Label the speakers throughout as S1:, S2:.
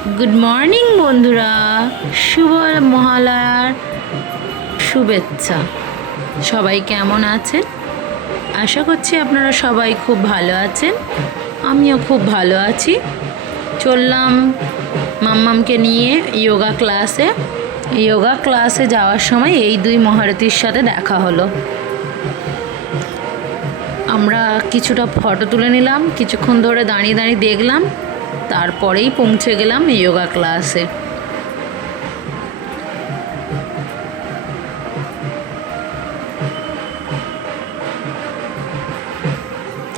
S1: Good morning বন্ধুরা। শুভ মহালয়ার শুভেচ্ছা। সবাই কেমন আছেন? আশা করছি আপনারা সবাই খুব ভালো আছেন। আমিও খুব ভালো আছি। চললাম মাম্মামকে নিয়ে যোগা ক্লাসে যোগা ক্লাসে যাওয়ার সময় এই দুই মহারথীর সাথে দেখা হলো। আমরা কিছুটা ফটো তুলে নিলাম, কিছুক্ষণ ধরে দাঁড়িয়ে দাঁড়িয়ে দেখলাম। তারপরেই পৌঁছে গেলাম যোগা ক্লাসে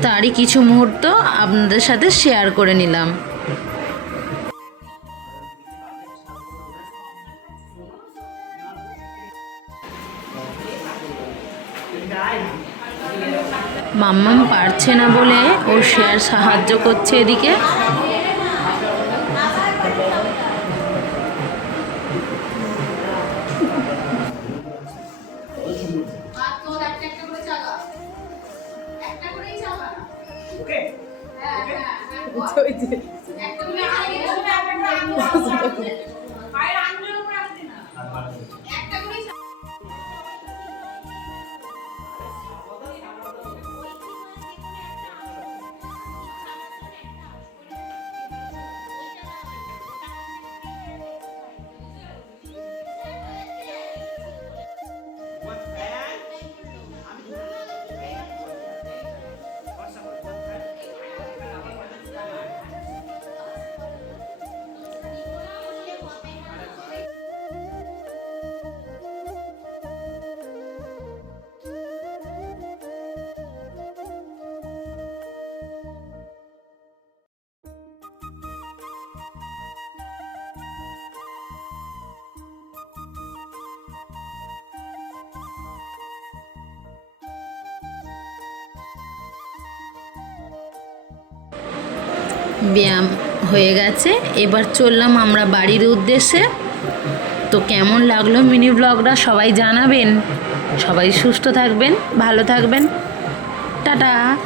S1: তারই কিছু মুহূর্ত আপনাদের সাথে শেয়ার করে নিলাম। মাম্মাম পারছে না বলে ও শেয়ার সাহায্য করছে এদিকে।
S2: ওকে
S3: হ্যাঁ
S1: ব্যায়াম হয়ে গেছে। এবার চললাম আমরা বাড়ির উদ্দেশ্যে। তো কেমন লাগল মিনি ব্লগটা সবাই জানাবেন। সবাই সুস্থ থাকবেন, ভালো থাকবেন। টাটা।